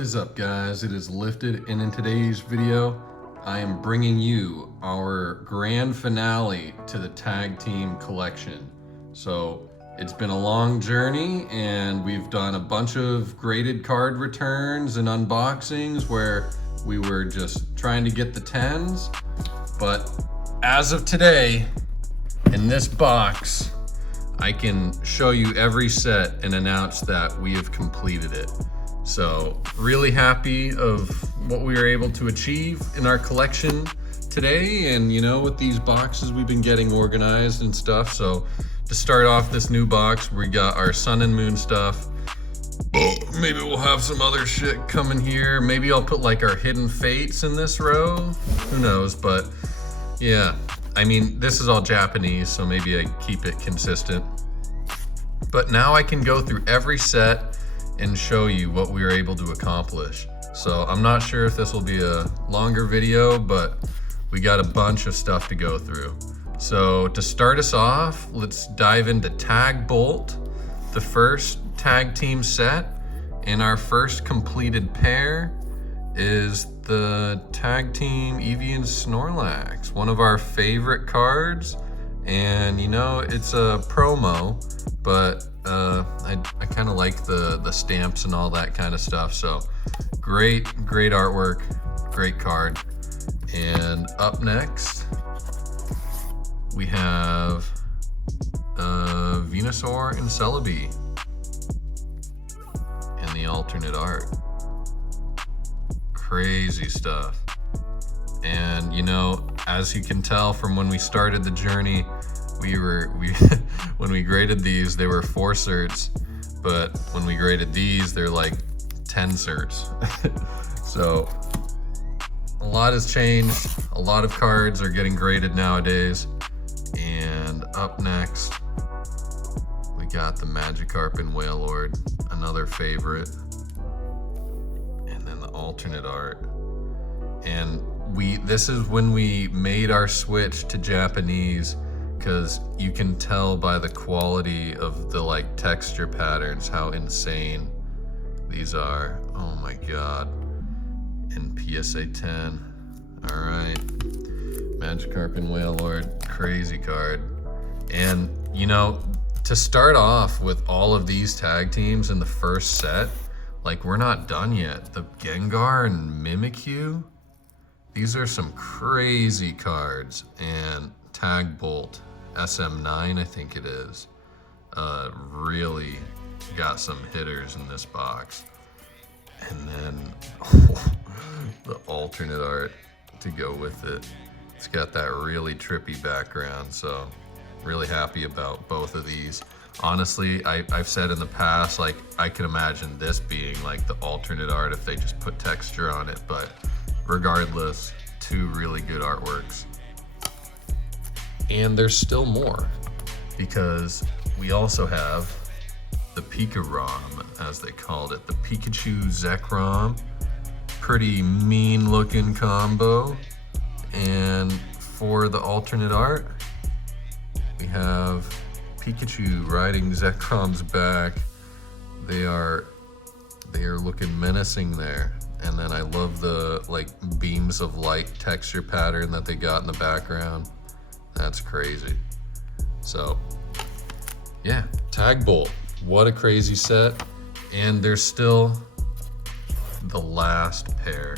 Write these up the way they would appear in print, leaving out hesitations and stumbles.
is up, guys? It is Lifted, and in today's video I am bringing you our grand finale to the Tag Team collection. So it's been a long journey and we've done a bunch of graded card returns and unboxings where we were just trying to get the 10s, but as of today, in this box, I can show you every set and announce that we have completed it. So really happy of what we were able to achieve in our collection today, and you know, with these boxes we've been getting organized and stuff. So to start off this new box, we got our Sun and Moon stuff. Maybe we'll have some other shit coming here. Maybe I'll put like our Hidden Fates in this row. Who knows? But yeah, I mean, this is all Japanese, so maybe I keep it consistent. But now I can go through every set and show you what we were able to accomplish. So I'm not sure if this will be a longer video, but we got a bunch of stuff to go through. So to start us off, let's dive into Tag Bolt, the first tag team set, and our first completed pair is the Tag Team Eevee and Snorlax, one of our favorite cards. And you know, it's a promo, but I kind of like the stamps and all that kind of stuff. So great artwork, great card. And up next, we have Venusaur and Celebi in the alternate art. Crazy stuff. And you know, as you can tell from when we started the journey, we when we graded these, they were 4 certs, but when we graded these, they're like 10 certs. So a lot has changed. A lot of cards are getting graded nowadays. And up next, we got the Magikarp and Wailord, another favorite. And then the alternate art. And this is when we made our switch to Japanese, because you can tell by the quality of the like texture patterns how insane these are. Oh my god. And PSA 10. All right. Magikarp and Wailord, crazy card. And you know, to start off with all of these tag teams in the first set, like, we're not done yet. The Gengar and Mimikyu, these are some crazy cards. And Tag Bolt, SM9 I think it is, really got some hitters in this box. And then the alternate art to go with it. It's got that really trippy background, so really happy about both of these. Honestly, I've said in the past, like, I can imagine this being like the alternate art if they just put texture on it, but regardless, 2 really good artworks. And there's still more, because we also have the Pika-ROM, as they called it, the Pikachu Zekrom. Pretty mean looking combo. And for the alternate art, we have Pikachu riding Zekrom's back. They are looking menacing there. And then I love the like beams of light texture pattern that they got in the background. That's crazy. So yeah, Tag Bolt, what a crazy set. And there's still the last pair,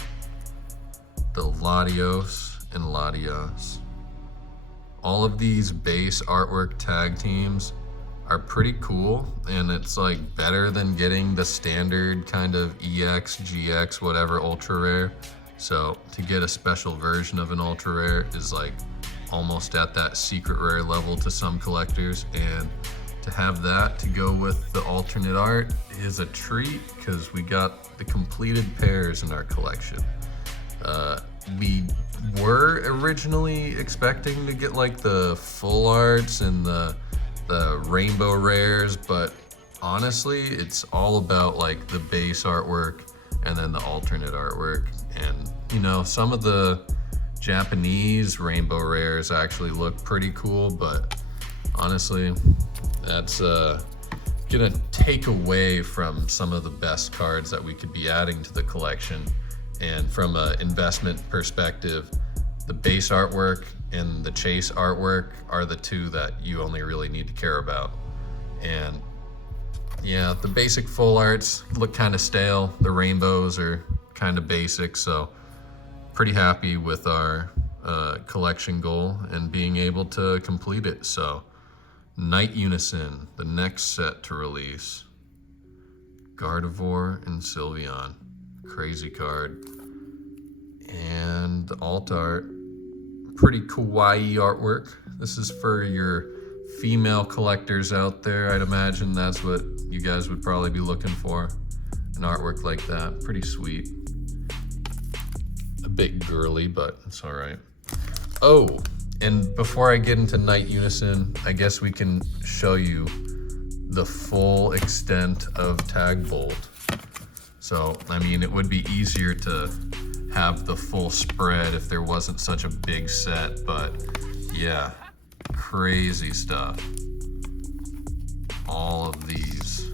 the Latios and Latias. All of these base artwork tag teams are pretty cool, and it's like better than getting the standard kind of EX, GX, whatever ultra rare. So to get a special version of an ultra rare is like almost at that secret rare level to some collectors, and to have that to go with the alternate art is a treat, because we got the completed pairs in our collection. We were originally expecting to get like the full arts and the rainbow rares, but honestly, it's all about like the base artwork and then the alternate artwork. And you know, some of the Japanese rainbow rares actually look pretty cool, but honestly, that's gonna take away from some of the best cards that we could be adding to the collection. And from an investment perspective, the base artwork and the chase artwork are the two that you only really need to care about. And yeah, the basic full arts look kind of stale. The rainbows are kind of basic, so pretty happy with our collection goal and being able to complete it. So Night Unison, the next set to release. Gardevoir and Sylveon, crazy card. And the alt art, pretty kawaii artwork. This is for your female collectors out there. I'd imagine that's what you guys would probably be looking for. An artwork like that, pretty sweet. A bit girly, but it's all right. Oh, and before I get into Night Unison, I guess we can show you the full extent of Tag Bolt. So, I mean, it would be easier to have the full spread if there wasn't such a big set, but yeah, crazy stuff. All of these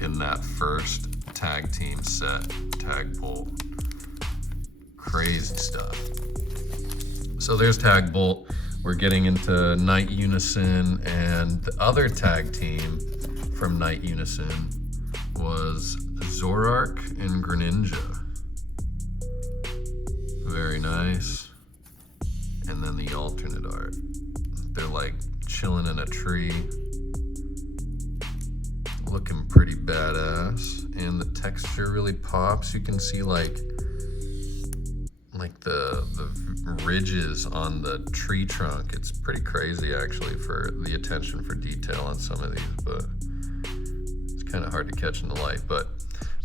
in that first Tag Team set, Tag Bolt. Crazy stuff. So there's Tag Bolt. We're getting into Night Unison, and the other Tag Team from Night Unison was Zoroark and Greninja. Very nice. And then the alternate art. They're like chilling in a tree. Looking pretty badass. And the texture really pops. You can see like the ridges on the tree trunk. It's pretty crazy actually for the attention for detail on some of these, but it's kind of hard to catch in the light, but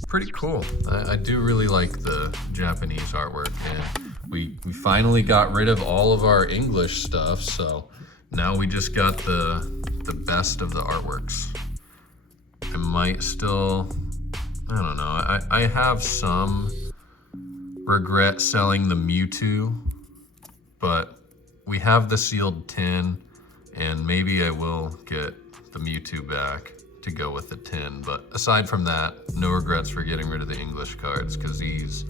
pretty cool. I do really like the Japanese artwork, and we finally got rid of all of our English stuff, so now we just got the best of the artworks. I might still, I don't know, I have some regret selling the Mewtwo, but we have the sealed tin, and maybe I will get the Mewtwo back to go with the tin. But aside from that, no regrets for getting rid of the English cards, because these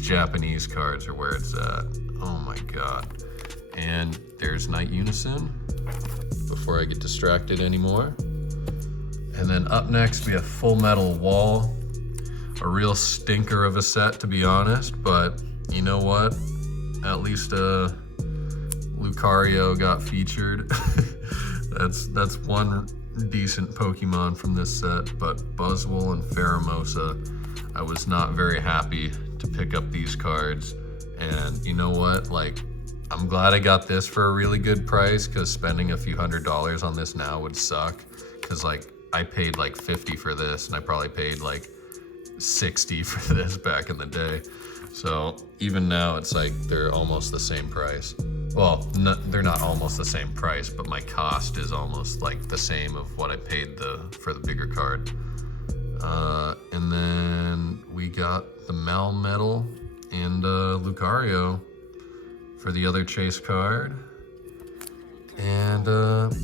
Japanese cards are where it's at. Oh my god. And there's Night Unison, before I get distracted anymore. And then up next we have Full Metal Wall. A real stinker of a set, to be honest, but you know what? At least Lucario got featured. that's one decent Pokemon from this set, but Buzzwole and Pheromosa, I was not very happy to pick up these cards. And you know what? Like, I'm glad I got this for a really good price, because spending a few $100s on this now would suck. Because like, I paid like 50 for this, and I probably paid like 60 for this back in the day. So even now it's like they're almost the same price. Well, they're not almost the same price, but my cost is almost like the same of what I paid for the bigger card. And then we got the Melmetal and Lucario for the other chase card. And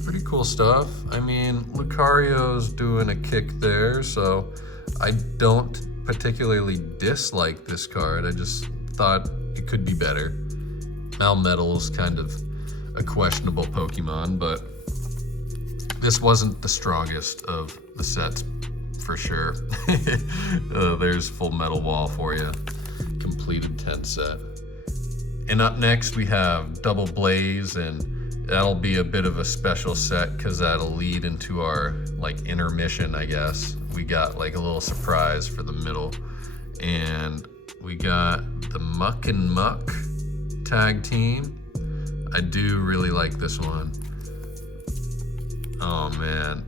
pretty cool stuff. I mean, Lucario's doing a kick there, so I don't particularly dislike this card. I just thought it could be better. Melmetal's kind of a questionable Pokemon, but this wasn't the strongest of the sets for sure. There's Full Metal Wall for you. Completed 10 set. And up next we have Double Blaze, and that'll be a bit of a special set because that'll lead into our like intermission, I guess. We got like a little surprise for the middle, and we got the Muck and Muck Tag Team. I do really like this one. Oh man,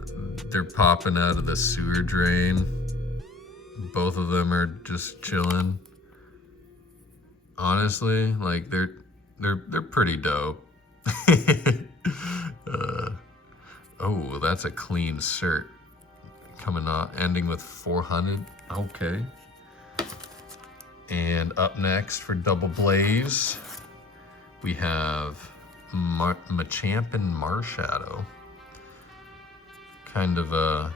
they're popping out of the sewer drain. Both of them are just chilling. Honestly, like they're pretty dope. Oh, that's a clean cert. Coming on, ending with 400. Okay. And up next for Double Blaze, we have Machamp and Marshadow. Kind of a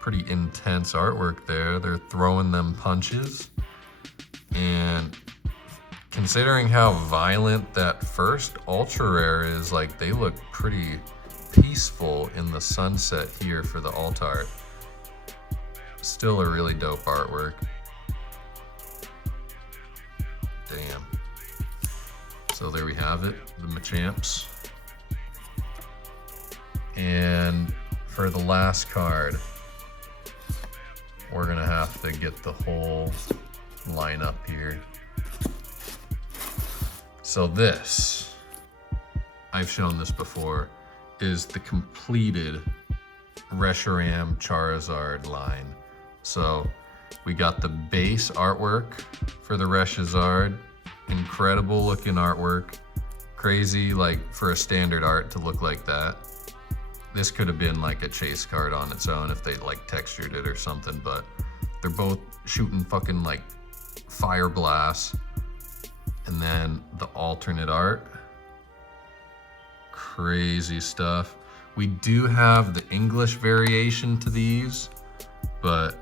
pretty intense artwork there. They're throwing them punches. And considering how violent that first ultra rare is, like, they look pretty peaceful in the sunset here for the alt art. Still a really dope artwork. Damn. So there we have it, the Machamps. And for the last card, we're gonna have to get the whole lineup here. So this, I've shown this before, is the completed Reshiram Charizard line. So we got the base artwork for the Reshazard, incredible looking artwork, crazy like for a standard art to look like that. This could have been like a chase card on its own if they like textured it or something, but they're both shooting fucking like fire blasts. And then the alternate art, crazy stuff. We do have the English variation to these, but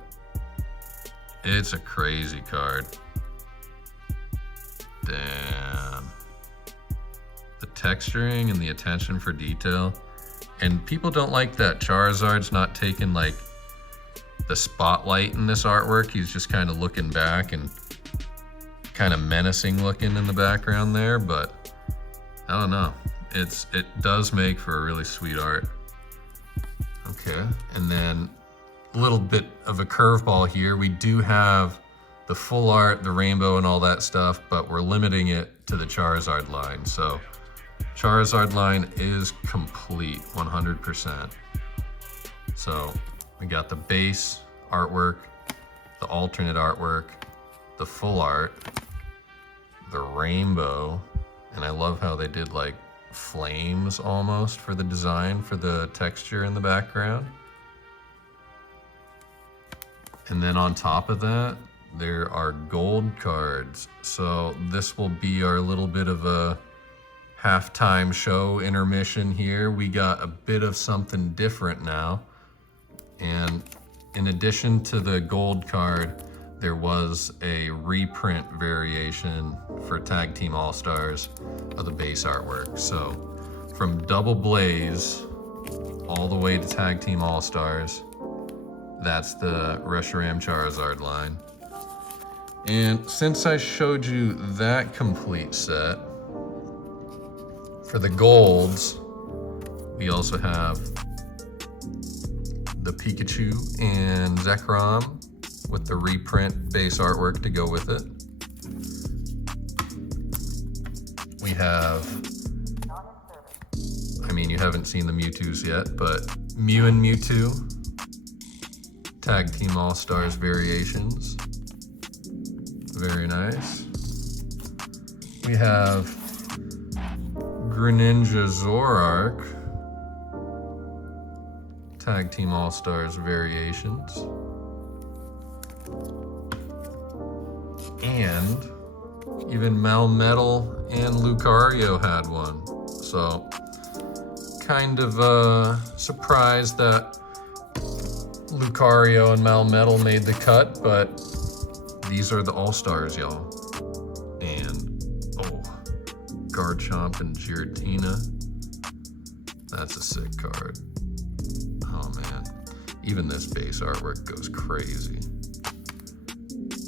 it's a crazy card. Damn. The texturing and the attention for detail. And people don't like that Charizard's not taking like the spotlight in this artwork. He's just kind of looking back and kind of menacing looking in the background there, but I don't know. It does make for a really sweet art. Okay, and then a little bit of a curveball here. We do have the full art, the rainbow and all that stuff, but we're limiting it to the Charizard line. So Charizard line is complete 100%. So we got the base artwork, the alternate artwork, the full art, the rainbow, and I love how they did like flames almost for the design, for the texture in the background. And then on top of that, there are gold cards. So this will be our little bit of a halftime show intermission here. We got a bit of something different now. And in addition to the gold card, there was a reprint variation for Tag Team All-Stars of the base artwork. So from Double Blaze all the way to Tag Team All-Stars, that's the Reshiram Charizard line. And since I showed you that complete set, for the golds, we also have the Pikachu and Zekrom with the reprint base artwork to go with it. We have, I mean, you haven't seen the Mewtwo's yet, but Mew and Mewtwo, Tag Team All-Stars variations. Very nice. We have Greninja Zoroark, Tag Team All-Stars variations. And even Melmetal and Lucario had one. So kind of surprised that Lucario and Melmetal made the cut, but these are the All-Stars, y'all. And, oh, Garchomp and Giratina. That's a sick card. Oh, man. Even this base artwork goes crazy.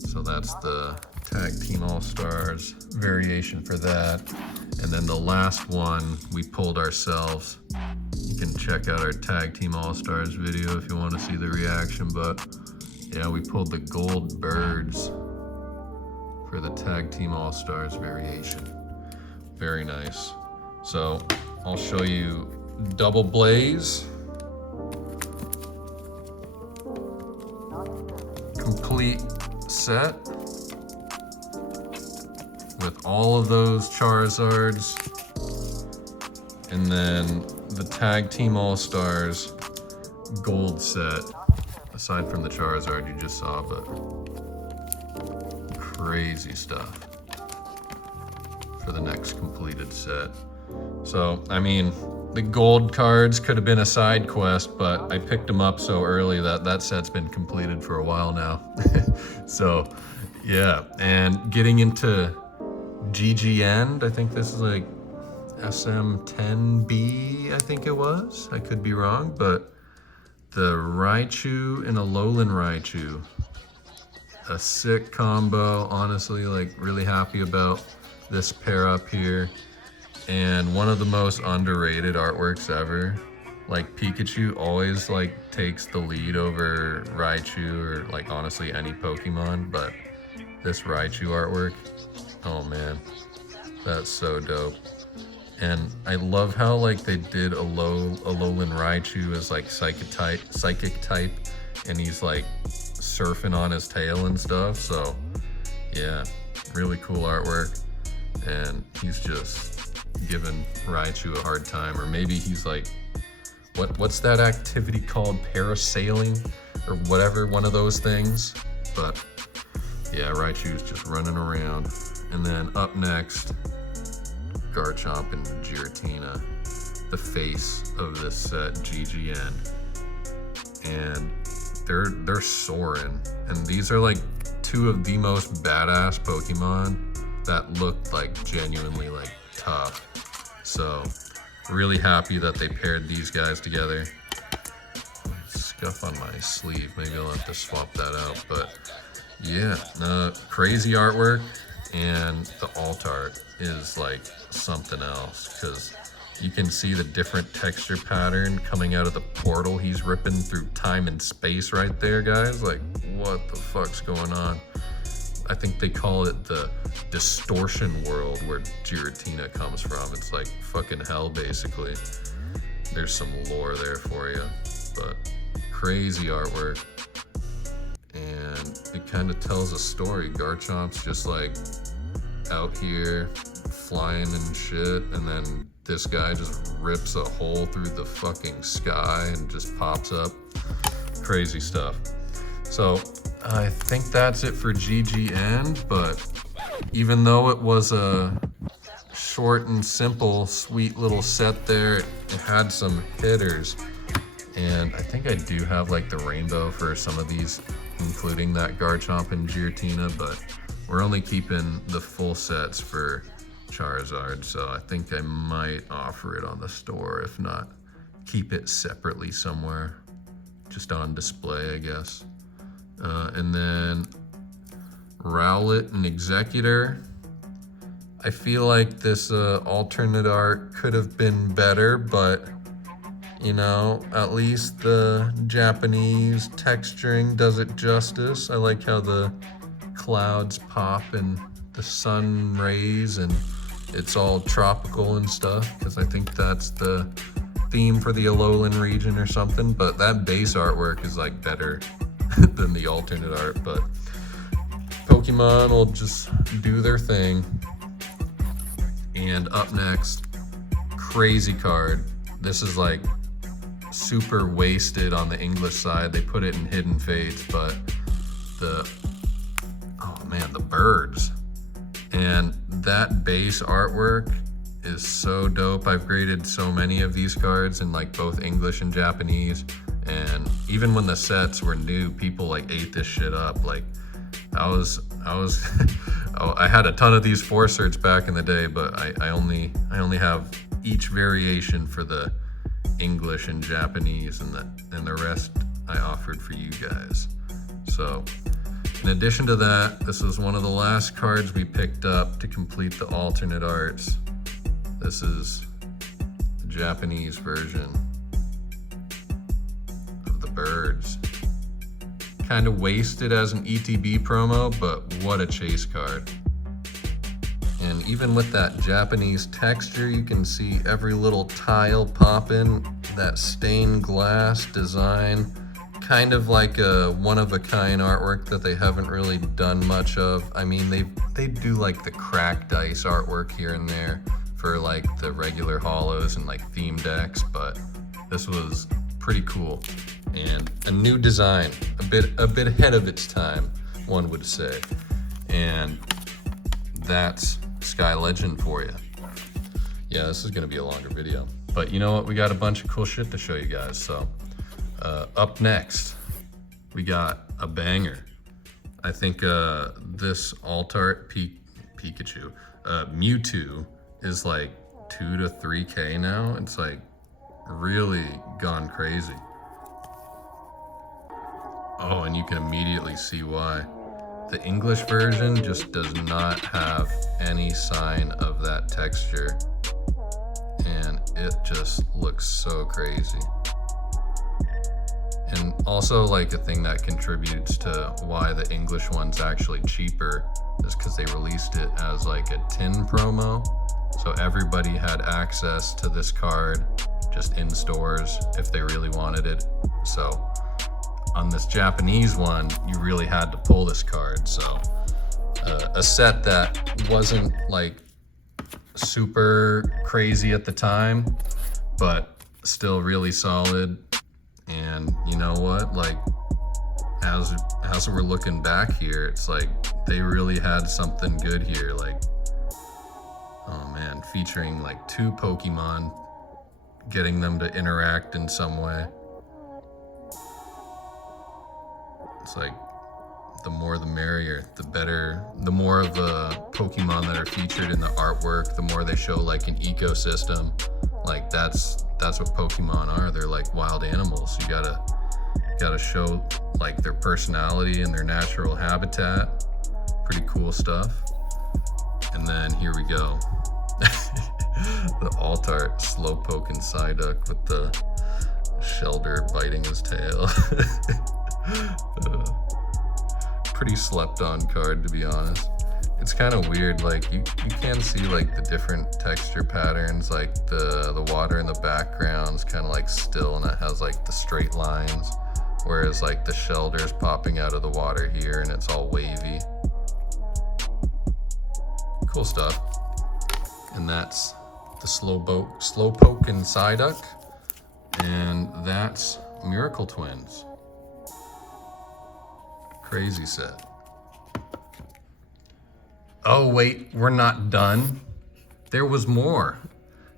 So that's the Tag Team All-Stars variation for that. And then the last one we pulled ourselves. You can check out our Tag Team All-Stars video if you want to see the reaction, but yeah, we pulled the gold birds for the Tag Team All-Stars variation. Very nice. So I'll show you Double Blaze. Complete set with all of those Charizards. And then the Tag Team All-Stars gold set. Aside from the Charizard you just saw, but crazy stuff for the next completed set. So, I mean, the gold cards could have been a side quest, but I picked them up so early that that set's been completed for a while now. So, yeah, and getting into GG End, I think this is like SM10B, I think it was. I could be wrong, but the Raichu and a Alolan Raichu. A sick combo, honestly, like really happy about this pair up here. And one of the most underrated artworks ever. Like Pikachu always like takes the lead over Raichu or like honestly any Pokemon, but this Raichu artwork, oh man, that's so dope. And I love how like they did Alolan Raichu as like psychic type, and he's like surfing on his tail and stuff. So yeah, really cool artwork. And he's just giving Raichu a hard time, or maybe he's like, what's that activity called? Parasailing or whatever, one of those things. But yeah, Raichu's just running around. And then up next, Garchomp and Giratina, the face of this set, GGN. And they're soaring. And these are like two of the most badass Pokemon that look like genuinely like tough. So really happy that they paired these guys together. Scuff on my sleeve, maybe I'll have to swap that out. But yeah, crazy artwork, and the alt art is like something else, because you can see the different texture pattern coming out of the portal he's ripping through time and space right there, guys. Like, what the fuck's going on? I think they call it the distortion world where Giratina comes from. It's like fucking hell, basically. There's some lore there for you, but crazy artwork. And it kind of tells a story. Garchomp's just like out here flying and shit, and then this guy just rips a hole through the fucking sky and just pops up. Crazy stuff. So I think that's it for GG End, but even though it was a short and simple, sweet little set there, it had some hitters. And I think I do have like the rainbow for some of these, including that Garchomp and Giratina, but we're only keeping the full sets for Charizard, so I think I might offer it on the store. If not, keep it separately somewhere, just on display, I guess. And then Rowlet and Executor. I feel like this alternate art could have been better, but you know, at least the Japanese texturing does it justice. I like how the clouds pop and the sun rays, and it's all tropical and stuff, because I think that's the theme for the Alolan region or something. But that base artwork is like better than the alternate art. But Pokemon will just do their thing. And up next, crazy card. This is like super wasted on the English side. They put it in Hidden Fates, but the birds. And that base artwork is so dope. I've graded so many of these cards in like both English and Japanese. And even when the sets were new, people like ate this shit up. Like I was I had a ton of these 4-certs back in the day, but I only have each variation for the English and Japanese, and the rest I offered for you guys. So in addition to that, this was one of the last cards we picked up to complete the alternate arts. This is the Japanese version of the birds. Kind of wasted as an ETB promo, but what a chase card. And even with that Japanese texture, you can see every little tile popping, that stained glass design, kind of like a one-of-a-kind artwork that they haven't really done much of. I mean, they do like the cracked ice artwork here and there for like the regular holos and like theme decks, but this was pretty cool. And a new design, a bit ahead of its time, one would say. And that's Sky Legend for you. Yeah, this is gonna be a longer video. But you know what? We got a bunch of cool shit to show you guys. So up next, we got a banger. I think this Altart Pikachu, Mewtwo is like 2 to 3K now. It's like really gone crazy. Oh, and you can immediately see why. The English version just does not have any sign of that texture. And it just looks so crazy. And also, like, a thing that contributes to why the English one's actually cheaper is because they released it as like a tin promo. So everybody had access to this card just in stores if they really wanted it. So on this Japanese one, you really had to pull this card. So a set that wasn't like super crazy at the time, but still really solid. And you know what, like as we're looking back here, it's like they really had something good here. Like, oh man, featuring like 2 Pokemon, getting them to interact in some way. It's like the more the merrier, the better. The more of the Pokemon that are featured in the artwork, the more they show like an ecosystem. Like that's what Pokemon are. They're like wild animals. You gotta show like their personality and their natural habitat. Pretty cool stuff. And then here we go. The Altart Slowpoke and Psyduck with the Shelder biting his tail. Pretty slept on card, to be honest. It's kind of weird, like you can see like the different texture patterns, like the water in the background is kind of like still and it has like the straight lines, whereas like the Shelder's popping out of the water here and it's all wavy. Cool stuff. And that's the Slowpoke and Psyduck, and that's Miracle Twins. Crazy set. Oh wait, we're not done. There was more.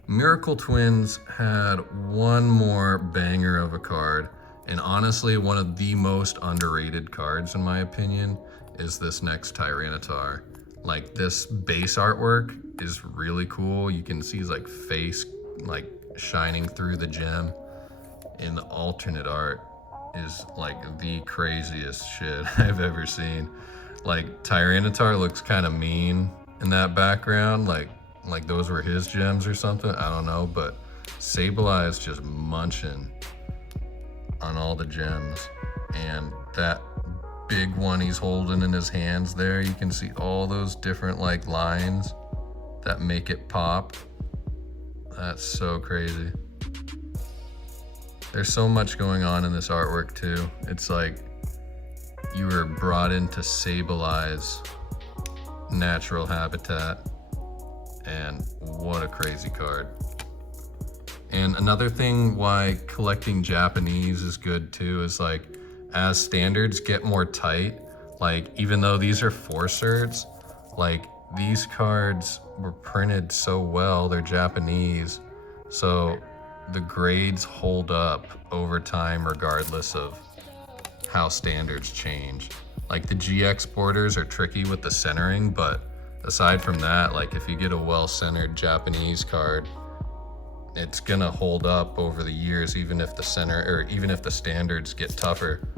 Miracle Twins had one more banger of a card, and honestly, one of the most underrated cards in my opinion is this next Tyranitar. Like, this base artwork is really cool. You can see his like face like shining through the gem, and the alternate art is like the craziest shit I've ever seen. Like, Tyranitar looks kind of mean in that background, like those were his gems or something, I don't know, but Sableye's just munching on all the gems. And that big one he's holding in his hands there, you can see all those different like lines that make it pop. That's so crazy. There's so much going on in this artwork too. It's like you were brought into Sableye's natural habitat, and what a crazy card. And another thing why collecting Japanese is good too is like, as standards get more tight, like even though these are 4-certs, like these cards were printed so well, they're Japanese, so the grades hold up over time regardless of how standards change. Like, the GX borders are tricky with the centering, but aside from that, like if you get a well-centered Japanese card, it's gonna hold up over the years, even if the standards get tougher.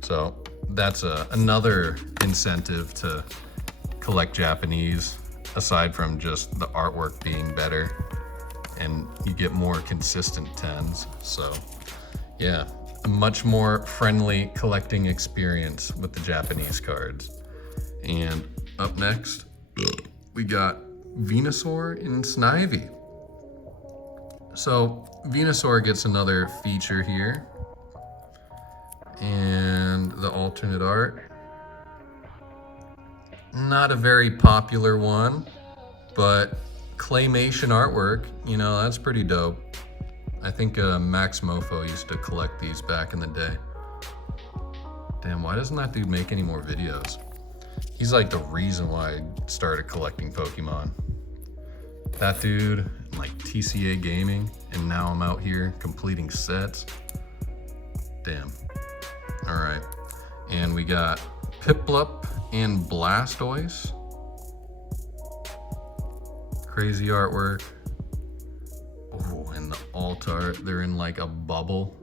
So that's another incentive to collect Japanese, aside from just the artwork being better, and you get more consistent 10s. So yeah, a much more friendly collecting experience with the Japanese cards. And up next, we got Venusaur and Snivy. So Venusaur gets another feature here, and the alternate art. Not a very popular one, but claymation artwork, you know, that's pretty dope. I think Max Mofo used to collect these back in the day. Damn, why doesn't that dude make any more videos? He's like the reason why I started collecting Pokemon. that dude, like TCA Gaming, and now I'm out here completing sets. Damn. All right, and we got Piplup and Blastoise. Crazy artwork. Oh, and the alt art, they're in like a bubble.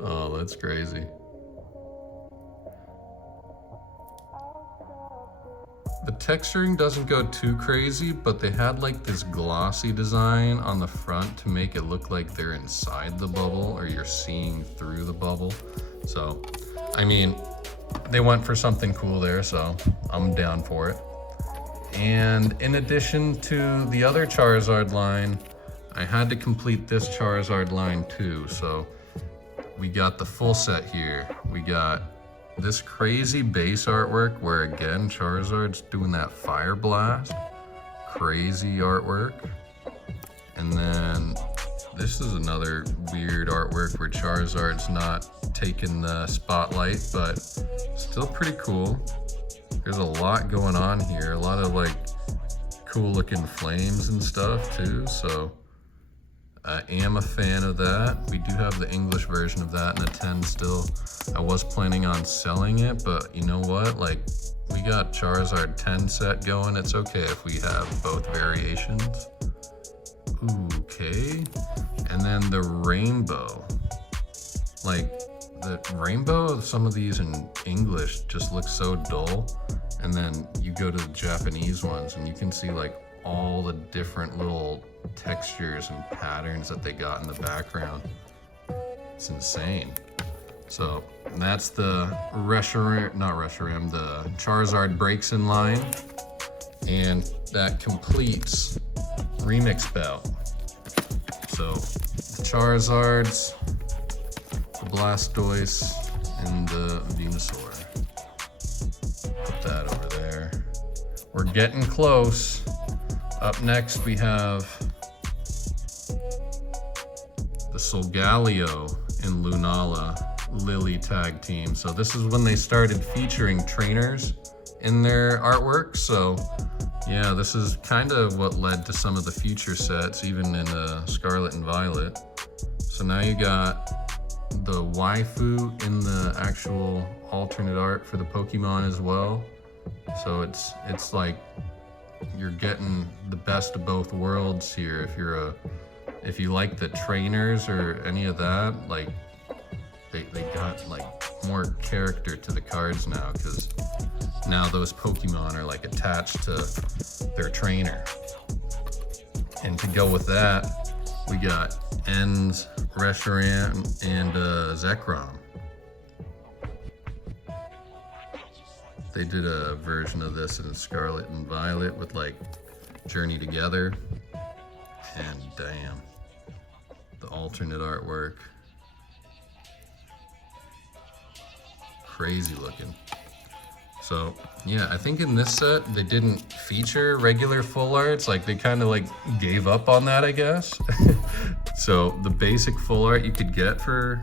Oh, that's crazy. The texturing doesn't go too crazy, but they had like this glossy design on the front to make it look like they're inside the bubble or you're seeing through the bubble. So, I mean, they went for something cool there, so I'm down for it. And in addition to the other Charizard line, I had to complete this Charizard line too. So we got the full set here. We got this crazy base artwork where again, Charizard's doing that fire blast. Crazy artwork. And then this is another weird artwork where Charizard's not taking the spotlight, but still pretty cool. There's a lot going on here. A lot of like cool looking flames and stuff too. So I am a fan of that. We do have the English version of that in a 10 still. I was planning on selling it, but you know what? Like, we got Charizard 10 set going. It's okay if we have both variations. Okay. And then the rainbow. Like, the rainbow of some of these in English just looks so dull. And then you go to the Japanese ones and you can see like all the different little textures and patterns that they got in the background. It's insane. So that's the the Charizard breaks in line, and that completes Remix Bout. So the Charizards, the Blastoise, and the Venusaur. Put that over there. We're getting close. Up next we have the Solgaleo and Lunala Lily tag team. So this is when they started featuring trainers in their artwork. So yeah, this is kind of what led to some of the future sets, even in Scarlet and Violet. So now you got the waifu in the actual alternate art for the Pokemon as well. So it's like you're getting the best of both worlds here. If you like the trainers or any of that, like they got like more character to the cards now, because now those Pokemon are like attached to their trainer. And to go with that, we got Ens, Reshiram, and Zekrom. They did a version of this in Scarlet and Violet with like Journey Together, and damn, the alternate artwork. Crazy looking. So yeah, I think in this set they didn't feature regular full arts. Like they kind of like gave up on that, I guess. So the basic full art you could get for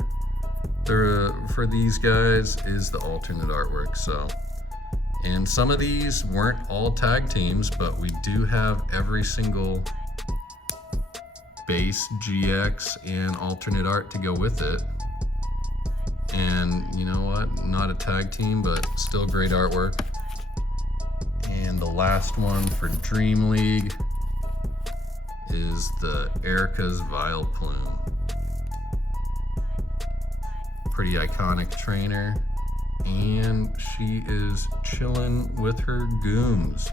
these guys is the alternate artwork. So, and some of these weren't all tag teams, but we do have every single base GX and alternate art to go with it. And you know what? Not a tag team, but still great artwork. And the last one for Dream League is the Erica's Vileplume. Pretty iconic trainer. And she is chilling with her goons.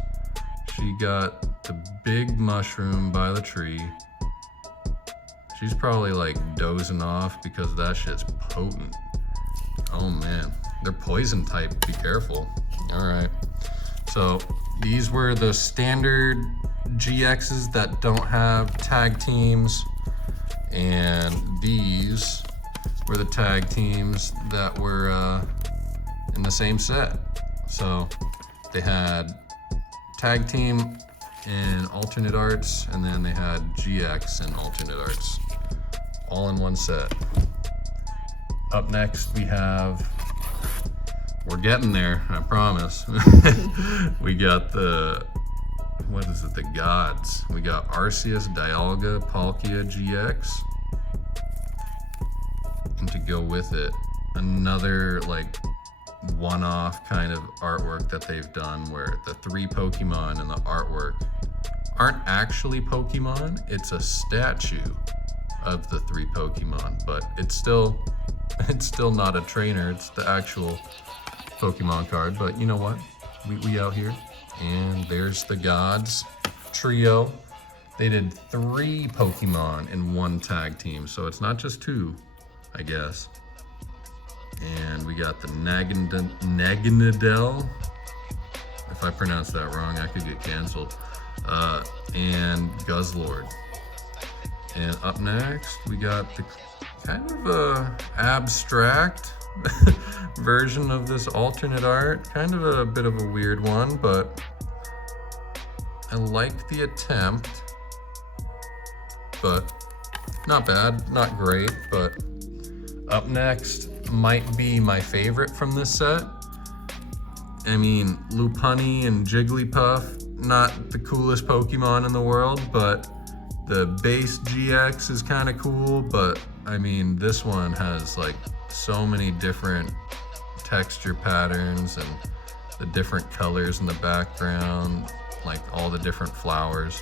She got the big mushroom by the tree. She's probably like dozing off because that shit's potent. Oh man, they're poison type, be careful. All right, so these were the standard GXs that don't have tag teams, and these were the tag teams that were in the same set. So they had tag team and alternate arts, and then they had GX and alternate arts, all in one set. Up next we have, we're getting there, I promise. We got the what is it, the gods. We got Arceus, Dialga, Palkia GX. And to go with it, another like one-off kind of artwork that they've done where the 3 Pokemon in the artwork aren't actually Pokemon, it's a statue of the 3 Pokemon, but it's still not a trainer, it's the actual Pokemon card. But you know what, we out here. And there's the gods trio. They did 3 Pokemon in one tag team, so it's not just 2, I guess. And we got the Naganadel. If I pronounce that wrong, I could get canceled. And Guzzlord. And up next, we got the kind of abstract version of this alternate art. Kind of a bit of a weird one, but I like the attempt. But not bad, not great. But up next might be my favorite from this set. I mean, Lopunny and Jigglypuff, not the coolest Pokemon in the world, but the base GX is kind of cool. But I mean, this one has like so many different texture patterns and the different colors in the background, like all the different flowers.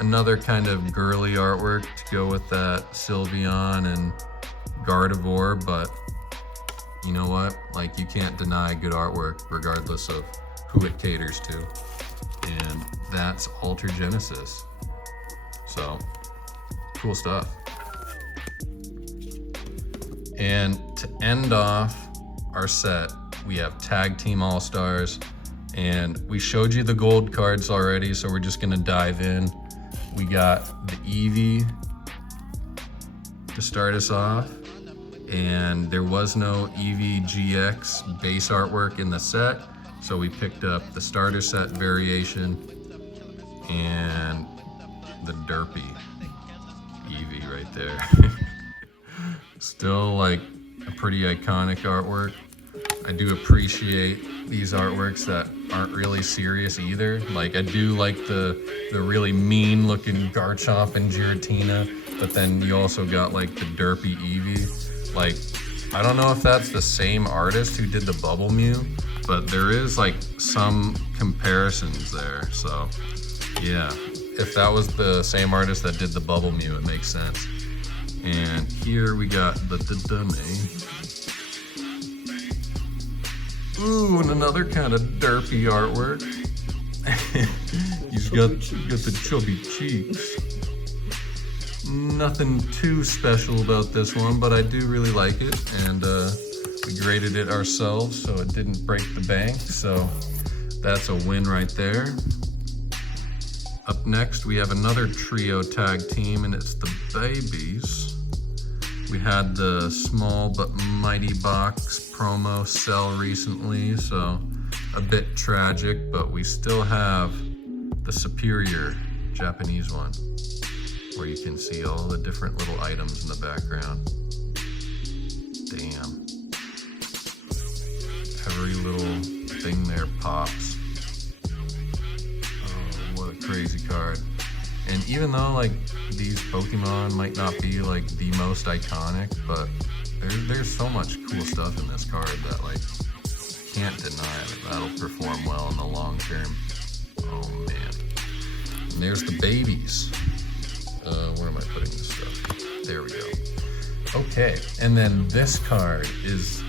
Another kind of girly artwork to go with that Sylveon and Gardevoir, but you know what? Like, you can't deny good artwork regardless of who it caters to. And that's Alter Genesis. So, cool stuff. And to end off our set, we have Tag Team All-Stars. And we showed you the gold cards already, so we're just gonna dive in. We got the Eevee to start us off. And there was no Eevee GX base artwork in the set, so we picked up the starter set variation and the derpy Eevee right there. Still like a pretty iconic artwork. I do appreciate these artworks that aren't really serious either. Like, I do like the really mean looking Garchomp and Giratina, but then you also got like the derpy Eevee. Like, I don't know if that's the same artist who did the Bubble Mew, but there is like some comparisons there. So yeah, if that was the same artist that did the Bubble Mew, it makes sense. And here we got the Dummy. Ooh, and another kind of derpy artwork. He's got the chubby cheeks. Nothing too special about this one, but I do really like it, and we graded it ourselves, so it didn't break the bank, so that's a win right there. Up next, we have another trio tag team, and it's the Babies. We had the Small But Mighty Box promo sell recently, so a bit tragic, but we still have the superior Japanese one, where you can see all the different little items in the background. Damn. Every little thing there pops. Oh, what a crazy card. And even though like these Pokemon might not be like the most iconic, but there's so much cool stuff in this card that like can't deny that that'll perform well in the long term. Oh man. And there's the Babies. Where am I putting this stuff? There we go. Okay, and then this card is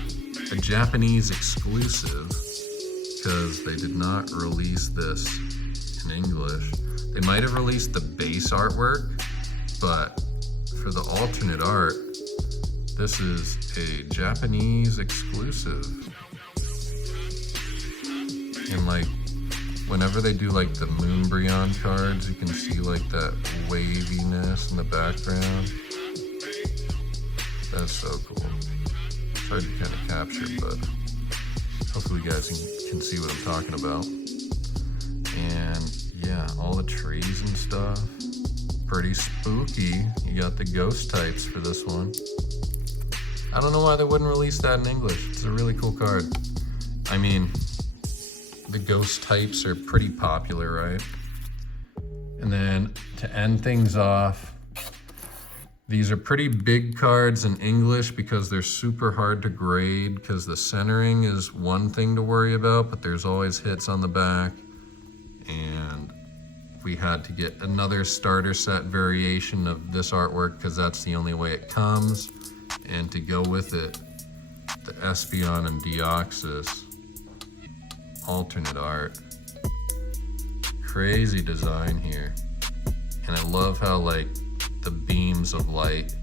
a Japanese exclusive because they did not release this in English. They might have released the base artwork, but for the alternate art, this is a Japanese exclusive. And like, whenever they do like the Moonbryon cards, you can see like that waviness in the background. That's so cool. It's hard to kind of capture, but hopefully you guys can see what I'm talking about. And yeah, all the trees and stuff. Pretty spooky. You got the ghost types for this one. I don't know why they wouldn't release that in English. It's a really cool card. I mean, the ghost types are pretty popular, right? And then to end things off, these are pretty big cards in English because they're super hard to grade, because the centering is one thing to worry about, but there's always hits on the back. And we had to get another starter set variation of this artwork because that's the only way it comes. And to go with it, the Espeon and Deoxys alternate art. Crazy design here. And I love how like the beams of light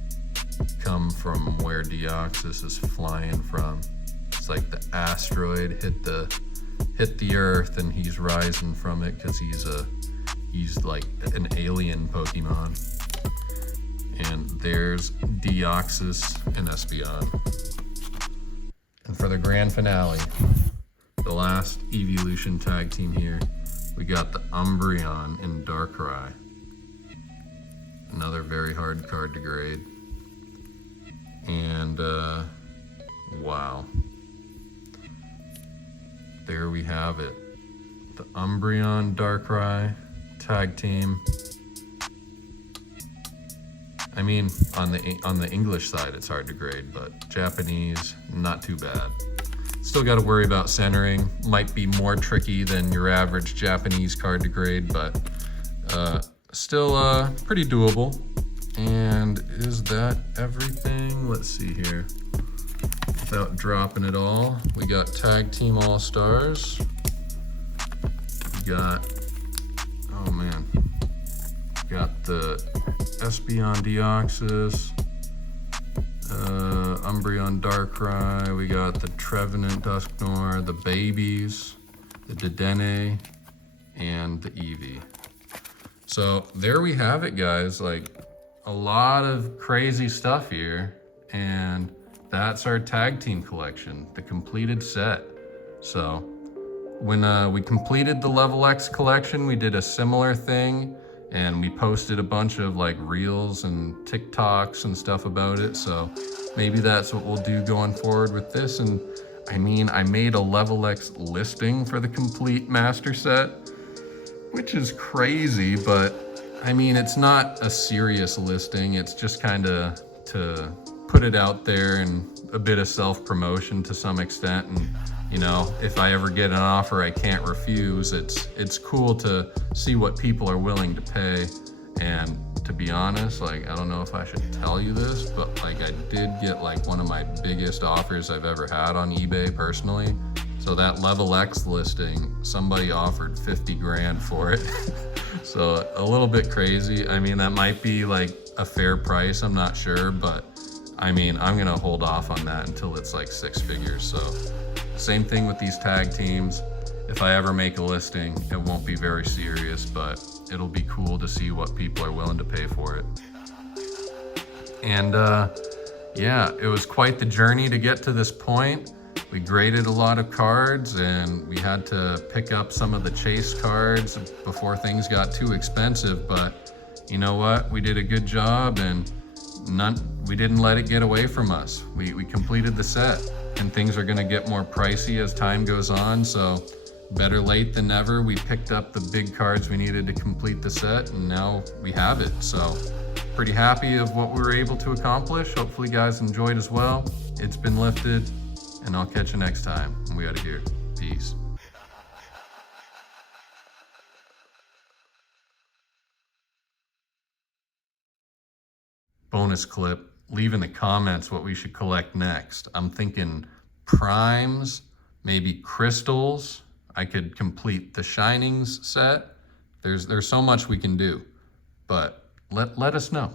come from where Deoxys is flying from. It's like the asteroid hit the earth and he's rising from it because he's like an alien Pokemon. And there's Deoxys and Espeon. And for the grand finale, the last evolution tag team here, we got the Umbreon and Darkrai. Another very hard card to grade. And wow. There we have it. The Umbreon Darkrai tag team. I mean, on the English side, it's hard to grade, but Japanese, not too bad. Still got to worry about centering. Might be more tricky than your average Japanese card to grade, but still pretty doable. And is that everything? Let's see here. Without dropping it all, we got Tag Team All-Stars. We got, oh man, got the Espeon Deoxys, Umbreon Darkrai, we got the Trevenant Dusknoir, the babies, the Dedenne, and the Eevee. So there we have it, guys. Like a lot of crazy stuff here, and that's our tag team collection, the completed set. So when we completed the Level X collection, we did a similar thing, and we posted a bunch of like reels and TikToks and stuff about it. So maybe that's what we'll do going forward with this. And I mean, I made a Level X listing for the complete master set, which is crazy, but I mean, it's not a serious listing. It's just kind of to put it out there and a bit of self-promotion to some extent. And you know, if I ever get an offer I can't refuse, it's cool to see what people are willing to pay. And to be honest, like, I don't know if I should tell you this, but like I did get like one of my biggest offers I've ever had on eBay personally. So that Level X listing, somebody offered 50 grand for it. So a little bit crazy. I mean, that might be like a fair price, I'm not sure, but I mean, I'm gonna hold off on that until it's like 6 figures. So same thing with these tag teams. If I ever make a listing, it won't be very serious, but it'll be cool to see what people are willing to pay for it. And yeah, it was quite the journey to get to this point. We graded a lot of cards, and we had to pick up some of the chase cards before things got too expensive, but you know what? We did a good job, and we didn't let it get away from us. We completed the set, and things are gonna get more pricey as time goes on, so better late than never. We picked up the big cards we needed to complete the set, and now we have it. So pretty happy of what we were able to accomplish. Hopefully you guys enjoyed as well. It's been lifted, and I'll catch you next time. We out of here. Peace. Bonus clip, leave in the comments what we should collect next. I'm thinking primes, maybe crystals. I could complete the Shinings set. There's so much we can do, but let us know.